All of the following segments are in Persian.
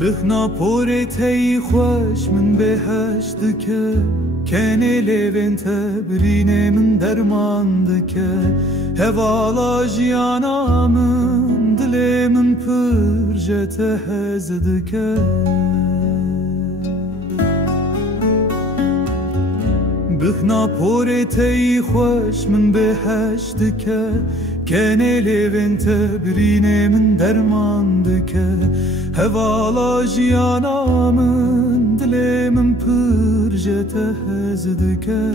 بخنا پور تی خوش من بهشت که کنه لیون تبرین من درماند که هوالا جیانا من دل من پر جت هزد که بخنا پور تی خوش من بهشت که کنه لیون تبرین من درماند که هوالا جیانا من دل من پر جت هزد که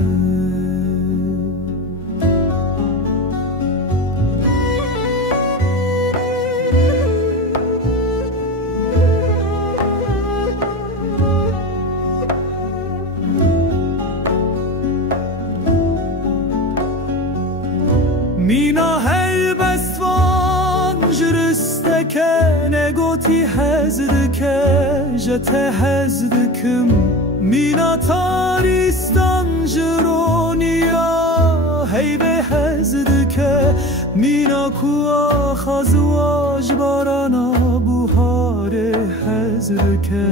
مینا هی بستوان جرسته که نگوتی هزد که جت هزد کم مینا تاریستان جرونیا هی به هزد که مینا کوا خزواج بارانا بوهار هزد که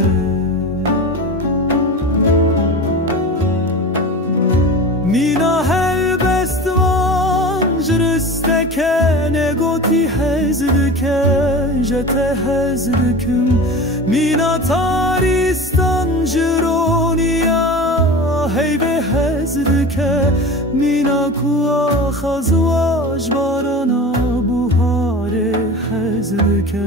مینا هی بستوان جرسته که نگوتی هزد که جت هزد کم مینا تاریستان جرونیا هی به هزد که مینا کوا خزواج بارانا بوهار هزد که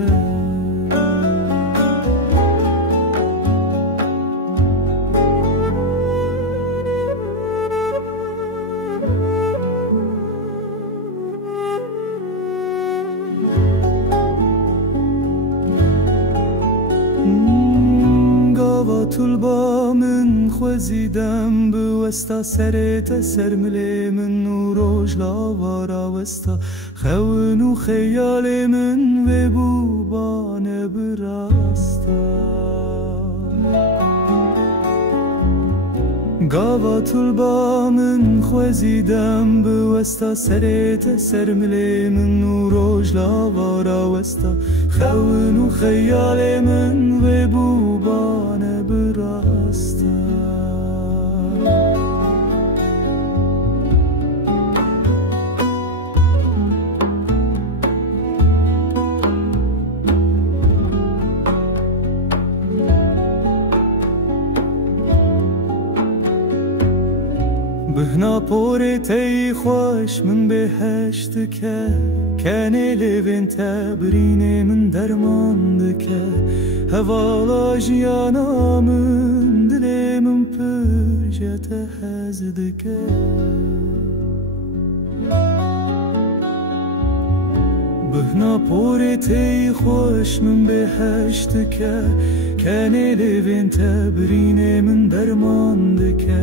طول با من خوزیدم بوستا سرت سرمل من نوروش لاوارا وستا خون و خیال من و بوبان براستا گاوا طول با من خوزیدم بوستا سرت سرمل من نوروش لاوارا وستا خون و خیال من و بوبان براستا بهنا پور تی خوش من بهشت که کنه لیون تبرین من درماند که هوالا جیانا من دل من پر جت هزد که بهنا پور تی خوش من بهشت که کنه لیون تبرین من درماند که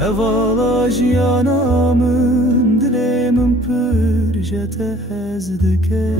هوالا جیانا من دل من پر جت هزد که